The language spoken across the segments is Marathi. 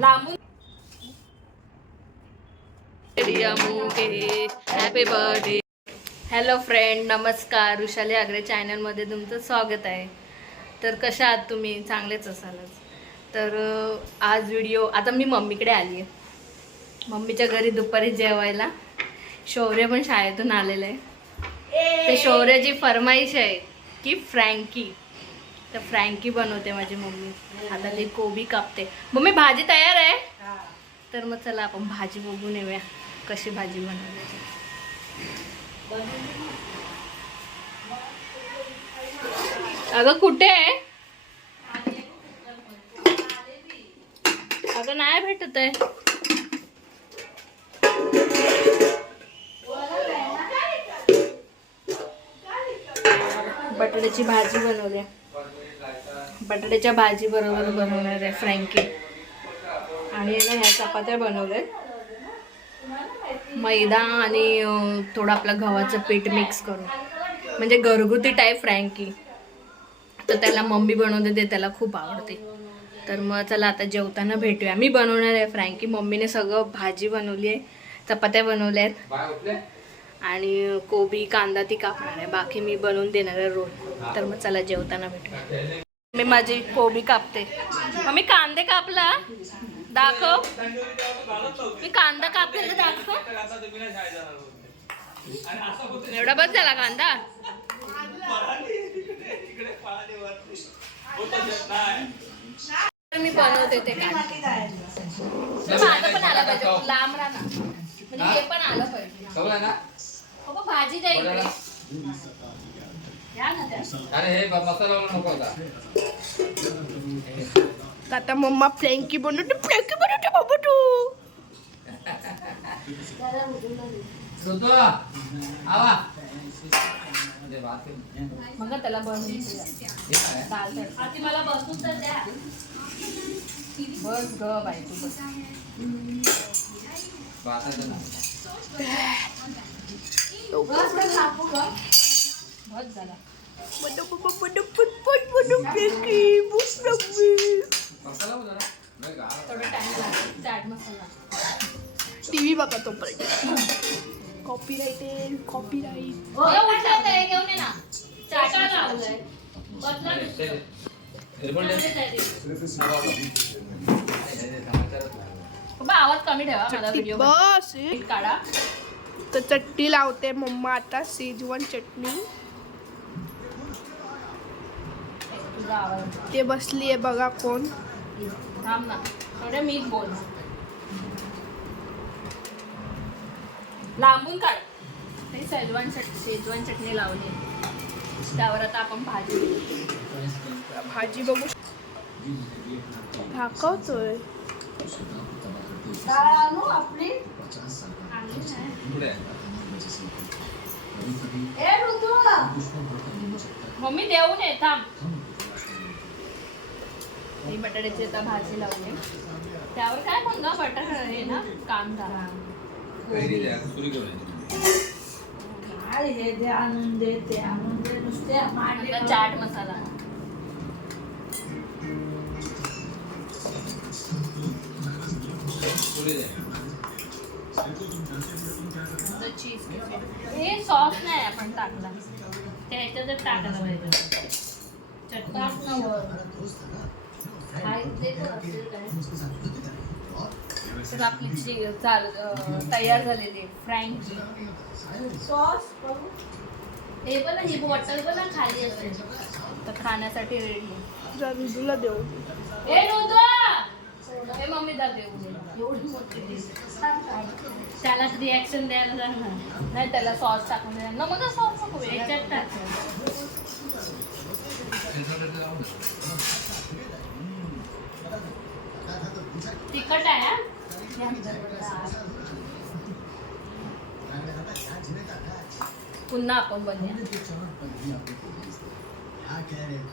लांबून हॅपी बर्थडे हॅलो फ्रेंड नमस्कार. वृषाली आग्रे चॅनलमध्ये तुमचं स्वागत आहे. तर कशा आहात तुम्ही? चांगलेच असालच. तर आज व्हिडिओ आता मी मम्मीकडे आली आहे. मम्मीच्या घरी दुपारी जेवायला. शौर्य पण शाळेतून आलेलं आहे. ते शौर्याची फरमाईश आहे की फ्रँकी. तर फ्रँकी बनवते माझी मम्मी. आता ती कोबी कापते. मम्मी भाजी तयार आहे? तर मग चला आपण भाजी बघून येऊया कशी भाजी बनवली अगं कुठे आहे? अगं नाही भेटत आहे. बटाट्याची भाजी बनवली. बटाट्याच्या भाजी बरोबर बनवणार आहे फ्रँकी. आणि ना ह्या चपात्या बनवल्या मैदा आणि थोडं आपलं गव्हाचं पीठ मिक्स करून. म्हणजे घरगुती टाईप फ्रँकी. तर त्याला मम्मी बनवते ते त्याला खूप आवडते. तर मग चला आता जेवताना भेटूया. मी बनवणार आहे फ्रँकी. मम्मीने सगळं भाजी बनवली आहे चपात्या बनवल्या आहेत. आणि कोबी कांदा ती कापणार आहे. बाकी मी बनवून देणार आहे रोल. तर मग चला जेवताना भेटूया. मी माझी कोबी कापते. मम्मी कांदे कापला? दाखव. मी कांदा कापलेला दाखव. एवढा बस झाला कांदा? मी बनवते ते माझं पण आलं पाहिजे. लांब राहा ना म्हणजे हे पण आलं पाहिजे. भाजी त्या. अरे हे मसाला नको होता आता मम्मा फ्लँकी बनवते फ्लँकी बनवते बाबा तू. आवा. मग त्याला बनवून मला बसून तर द्या. बस ग बाई तू बस. बस झाला पटपट बुस मसाला थोडं टाइम चाट मसाला टीव्ही बघा तोपर्यंत आहे कॉपीराईट हो, उठलं तर घेऊन ये ना चाट लावलंय बदला ते रिबन दे समाचारच बाबा आवाज कमी ठेवा मला व्हिडिओ बस. काढा तर चटणी लावते मम्मा आता शेजवान चटणी तुझा आवाज ते बसली आहे बघा कोण. थांब ना. मीच बोल. लांबून काढ. ते शेजवान चट शेजवान चटणी लावली. त्यावर आता आपण भाजी. भाजी बघू दाखवतोय. आपली? मम्मी देऊन ये थांब. ही बटाट्याची आता भाजी लावली त्यावर काय म्हणलं बटाटा हे ना? कांदा. काय हे दे आणून दे ते आणून दे नुसते आता चाट मसाला. हे सॉस नाही आपण टाकला. त्या ह्याच्यातच टाकायला पाहिजे. चटणी तर आपली चाल तयार झालेली फ्रँकी सॉस हे पण ही बॉटल पण खाली असेल तर खाण्यासाठी रेडी रुजूला देऊ. हे रुद्रा! हे मम्मी दा देऊ. एवढी मोठी. त्याला रिॲक्शन द्यायला जाणार. नाही त्याला सॉस टाकून द्या न मग सॉस नको याच्यात टाक. तिखट आहे? पुन्हा आपण बनवूया.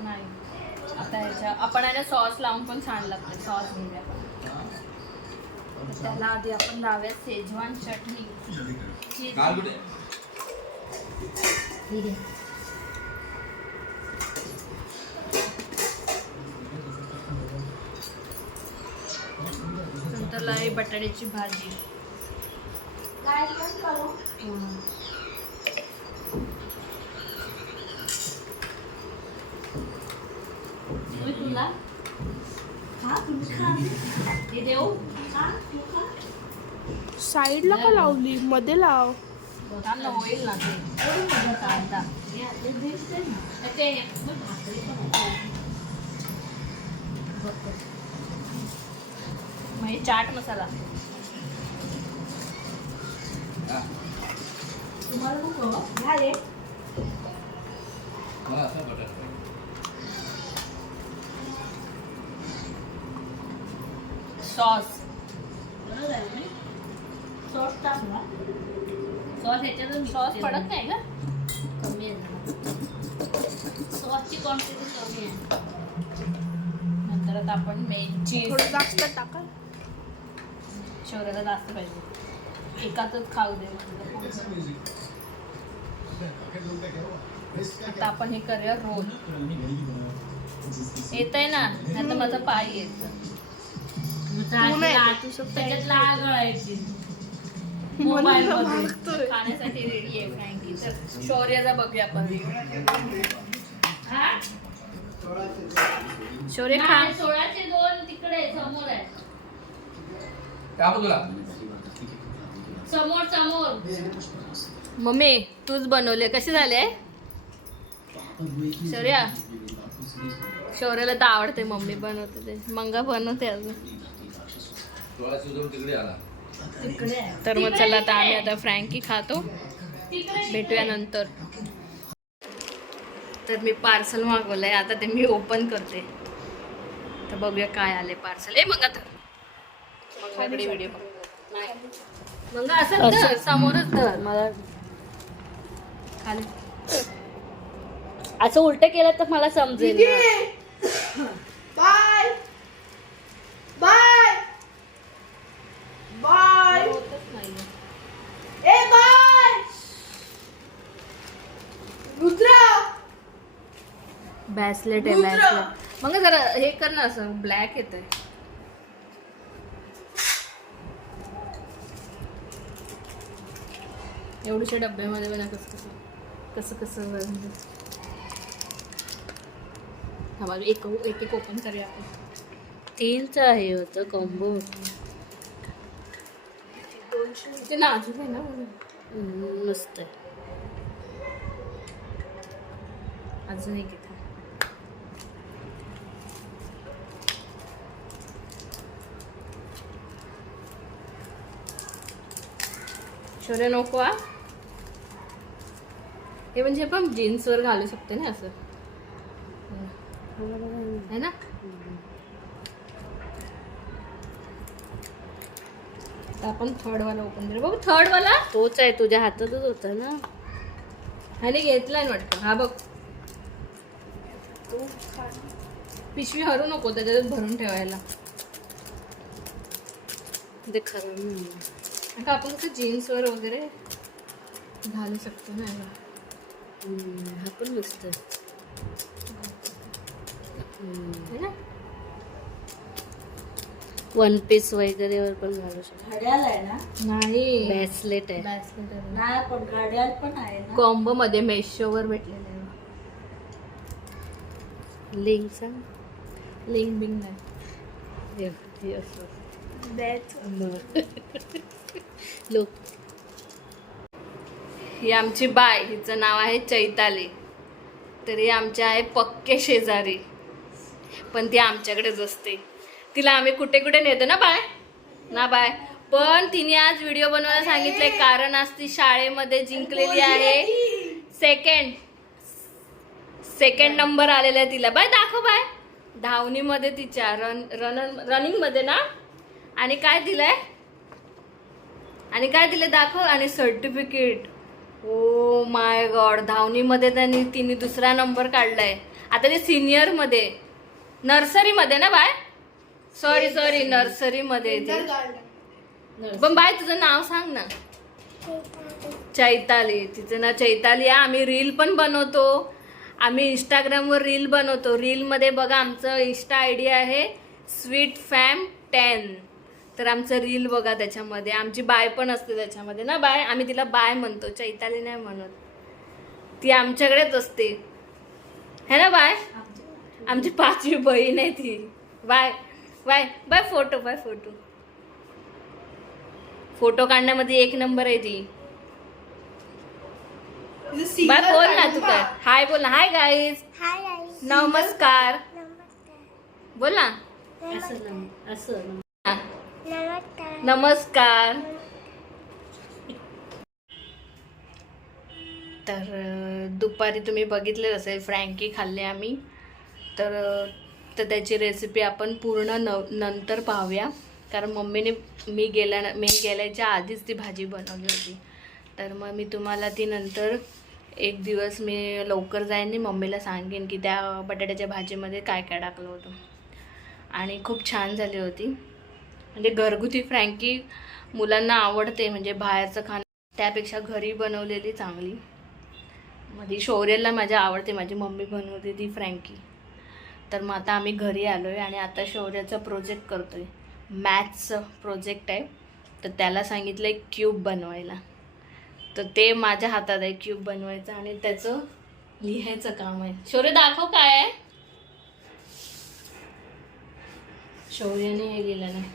नाही. आता ह्याच्या आपण आहे ना सॉस लावून पण छान लागते सॉस घेऊया आपण त्याला आधी आपण लावूया शेजवान चटणी. ठीक आहे बनवलं आहे बटाट्याची भाजी. काय पण करू होय तुला हा तुम्ही खा. हे देऊ? खा तू खा. साईडला का लावली? मध्ये लाव. होईल ना ते एवढी मजा काय आता या ते दिसते ना ते मग भाकरी पण आहे. मग हे चाट मसाला. हा. तुम्हाला पाहिजे. सॉस. बरोबर आहे ना? सॉस टाक ना. सॉस ह्याच्यातून सॉस पडत नाही का? कमी आहे ना. सॉसची क्वांटिटी कमी आहे. नंतर आता आपण मेन चीज थोडं जास्त टाका शौर्याला जास्त पाहिजे. एकातच खाऊ दे. आता आपण हे करूया रोल. येत आहे ना? आता माझा पाय येत. त्याच्यात मोबाईल. खाण्यासाठी रेडी आहे फ्रँकी तर बघूया आपण. हा? शौर्य खा. सोळाचे दोन तिकडे समोर आहे. समोर समोर. मम्मी तूच बनवले. कसे झाले शौर्या. शौर्याला तर आवडते मम्मी बनवते ते. मंगा बनवते अजून. तर मग चला आता आम्ही आता फ्रँकी खातो. भेटूया नंतर. तर मी पार्सल मागवलंय. आता ते मी ओपन करते. तर बघूया काय आले पार्सल. ए मग आता व्हिडिओ मग असं धर, समोरच धर मला. खाली असं उलट केलं तर मला समजेल. बाय! बाय! बाय! होतच नाहीये. ए बाय! रुद्रा! बॅसलेट आहे! बॅसलेट मग जरा हे कर ना असं ब्लॅक येत आहे एवढ्याशा डब्यामध्ये बघा कसं कसं कसं कसं म्हणजे. हा एक एक एक ओपन करूया आपण. तीनचं आहे होतं कॉम्बो ते नाजूक आहे ना. मस्त अजून एक इथं. शौर्य नको हा म्हणजे आपण जीन्सवर घालू शकते ना असं. है ना? आपण थर्ड वाला ओपन करू. बघ थर्ड वाला? तोच आहे तुझ्या हातातच होता ना. ह्याने घेतलाय ना वाटतं. हा बघ. पिशवी हरू नको त्याच्यात भरून ठेवायला. ते खरं आपण कसं जीन्सवर वगैरे घालू शकतो ना हा पण मस्त वन पीस वगैरे वर पण घालू शकतो. घड्याळ आहे ना? नाही. ब्रेसलेट आहे. नाही पण घड्याळ पण आहे ना? कॉम्बो मध्ये मेशोवर भेटलेलं आहे. लिंक सांग. लिंक बिंग नाही. हे- हे असं. बॅच लोक ही आमची बाय हिचं नाव आहे चैताली. तरी आमचे आहे पक्के शेजारी. पण ती आमच्याकडेच असते. तिला आम्ही कुठे कुठे नेतो ना बाय? ना बाय? पण तिने आज व्हिडिओ बनवायला सांगितलंय कारण आज ती शाळेमध्ये जिंकलेली आहे. सेकंड सेकंड नंबर आलेला आहे तिला. बाय दाखव बाय. धावणीमध्ये तिच्या रन रन रनिंगमध्ये ना? आणि काय दिलंय? आणि काय दिले दाखव? आणि सर्टिफिकेट ओ माय गॉड धावणीमध्ये त्यांनी तिने दुसरा नंबर काढलाय. आता ते सिनियरमध्ये नर्सरीमध्ये ना बाय? सॉरी सॉरी नर्सरीमध्ये पण बाय तुझं नाव सांग ना. चैताली. तिचं नाव चैताली आहे. आम्ही रील पण बनवतो. आम्ही इंस्टाग्रामवर रील बनवतो. रीलमध्ये बघा आमचं इन्स्टा आय डी आहे स्वीट फॅम टेन तर आमचं रील बघा त्याच्यामध्ये. आमची बाय पण असते त्याच्यामध्ये ना बाय? आम्ही तिला बाय म्हणतो. चैताली नाही म्हणत. ती आमच्याकडेच असते. है ना बाय? आमची पाचवी बहीण आहे ती. Bye. Bye. Bye photo bye photo. Photo काढण्यामध्ये एक नंबर आहे ती. बाय बोल ना तू काय? हाय बोल ना. हाय गाईज नमस्कार. नमस्कार. बोल ना. असं असं. नमस्कार. नमस्कार. तर दुपारी तुम्ही बघितले असेल फ्रँकी खाल्ले आम्ही. तर तर त्याची रेसिपी आपण पूर्ण न नंतर पाहूया. कारण मम्मीने मी गेल्या मी गेल्याच्या आधीच ती भाजी बनवली होती. तर मग मी तुम्हाला ती नंतर एक दिवस मी लवकर जाईन मी मम्मीला सांगेन की त्या बटाट्याच्या भाजीमध्ये काय काय टाकलं होतं. आणि खूप छान झाली होती. म्हणजे घरगुती फ्रँकी मुलांना आवडते म्हणजे बाहेरचं खाणं त्यापेक्षा घरी बनवलेली चांगली. माझी शौर्यला माझ्या आवडते माझी मम्मी बनवते ती फ्रँकी. तर मग आता आम्ही घरी आलो आहे आणि आता शौर्याचा प्रोजेक्ट करतो आहे मॅथ्सचं प्रोजेक्ट आहे. तर त्याला सांगितलं आहे क्यूब बनवायला. तर ते माझ्या हातात आहे क्यूब बनवायचं आणि त्याचं लिहायचं काम आहे. शौर्य दाखव काय आहे? शौर्याने हे लिहिलं नाही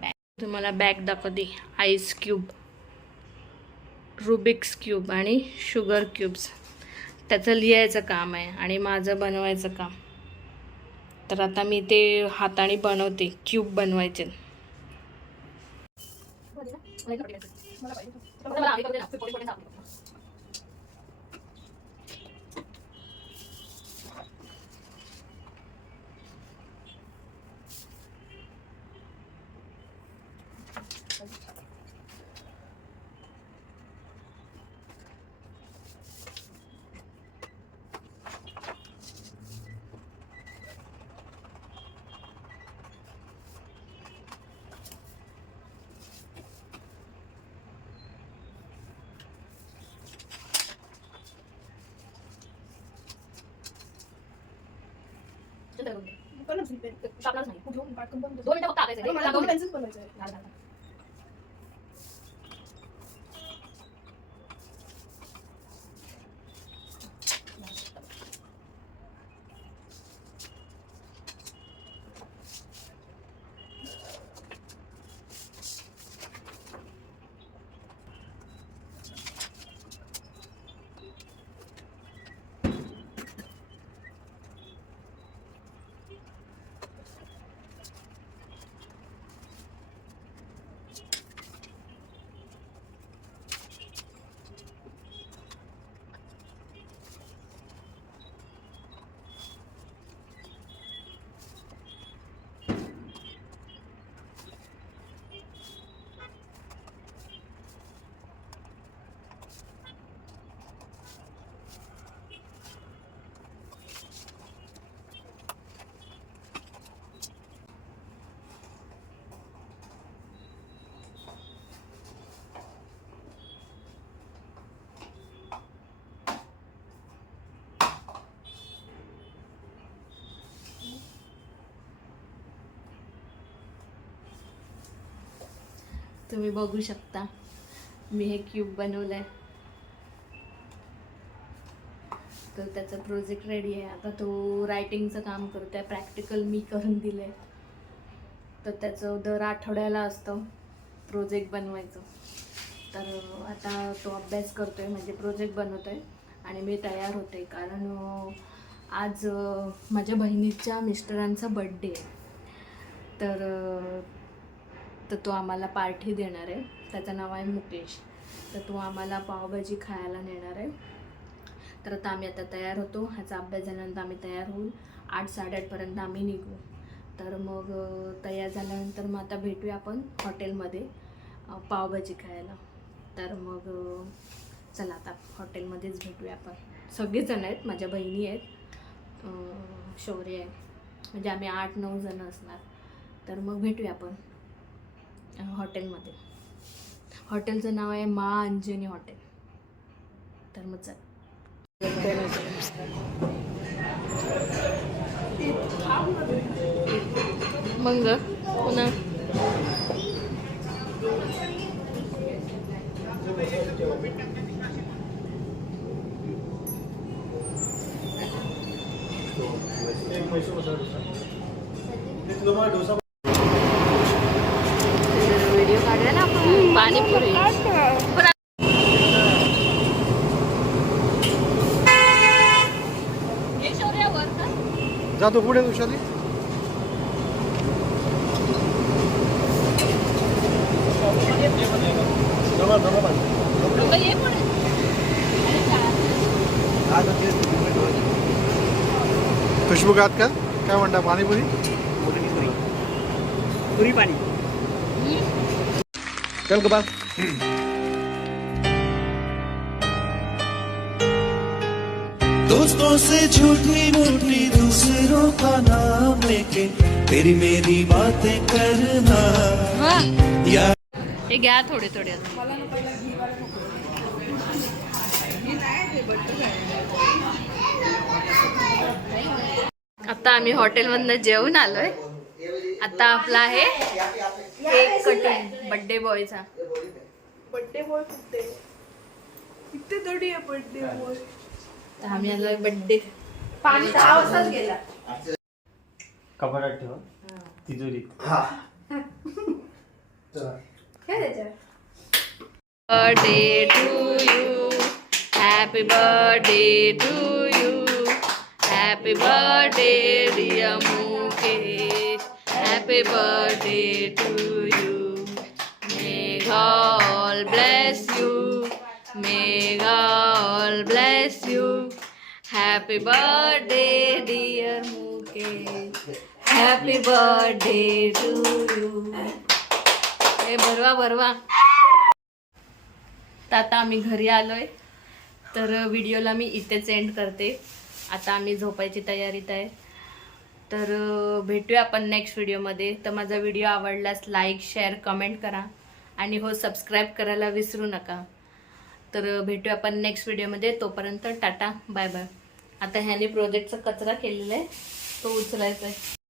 बॅग तुम्हाला बॅग दाखवते आईस क्यूब रुबिक्स क्यूब आणि शुगर क्यूब्स त्याचं लिहायचं काम आहे आणि माझं बनवायचं काम तर आता मी ते हाताने बनवते क्यूब बनवायचे दोन मिनिटं फक्त टाकायचं तुम्ही बघू शकता. मी हे क्यूब बनवलं आहे तर त्याचा प्रोजेक्ट रेडी आहे. आता तो रायटिंगचं काम करतो आहे प्रॅक्टिकल मी करून दिलं आहे तर त्याचं दर आठवड्याला असतं प्रोजेक्ट बनवायचं. तर आता तो अभ्यास करतो आहे म्हणजे प्रोजेक्ट बनवतो आहे आणि मी तयार होते कारण आज माझ्या बहिणीच्या मिस्टरांचा बड्डे आहे. तर तर तो आम्हाला पार्टी देणार आहे. त्याचं नाव आहे मुकेश. तर तो आम्हाला पावभाजी खायला नेणार आहे. तर आता आम्ही आता तयार होतो. ह्याचा अभ्यास झाल्यानंतर आम्ही तयार होऊन आठ साडेआठपर्यंत आम्ही निघू. तर मग तयार झाल्यानंतर मग आता भेटूया आपण हॉटेलमध्ये पावभाजी खायला. तर मग चला आता हॉटेलमध्येच भेटूया आपण. सगळेजण आहेत माझ्या बहिणी आहेत शौर्य आहे म्हणजे आम्ही आठ नऊ जणं असणार. तर मग भेटूया आपण. हॉटेलमध्ये. हॉटेलचं नाव आहे मा अंजनी हॉटेल. तर मग चल. मग पुन्हा. डोसा काढूया ना आपण पाणीपुरी हे? जातो पुढे तुषाली. खुशबू खात का? काय म्हणता पाणीपुरी? पुरी पाणी. चल का दोस्तों से झूठी मूठी दूसरों का नाम लेके तेरी मेरी बातें करना हा. या हे घ्या थोडे थोडे आता. आता आम्ही हॉटेलमधनं जेवून आलोय आता आपला आहे केक कटिंग बर्थडे बॉयचा बड्डे बॉय कुठे? इथे थोडी आहे बड्डे बॉय तर आम्ही आलोय बर्थडे पाणी दहा वाजताच गेला. कपाटात ठेवा. तिजोरी. birthday to you. Happy birthday to you. Happy birthday, dear Mukesh. Happy birthday to you. May God bless you. May God bless you. Happy birthday, dear Mukesh. Happy birthday to you. हे बरवा बरवा तर आता आम्ही घरी आलोय तर व्हिडिओला मी इथेच एंड करते आता आम्ही झोपायची तयारीत आहे तर भेटूया आपण नेक्स्ट व्हिडिओमध्ये तर माझा व्हिडिओ आवडल्यास लाईक शेअर कमेंट करा. आणि हो सबस्क्राईब करायला विसरू नका. तर भेटूया आपण नेक्स्ट व्हिडिओमध्ये तोपर्यंत टाटा बाय बाय आता ह्याने प्रोजेक्टचा कचरा केलेला आहे. तो उचलायचा आहे.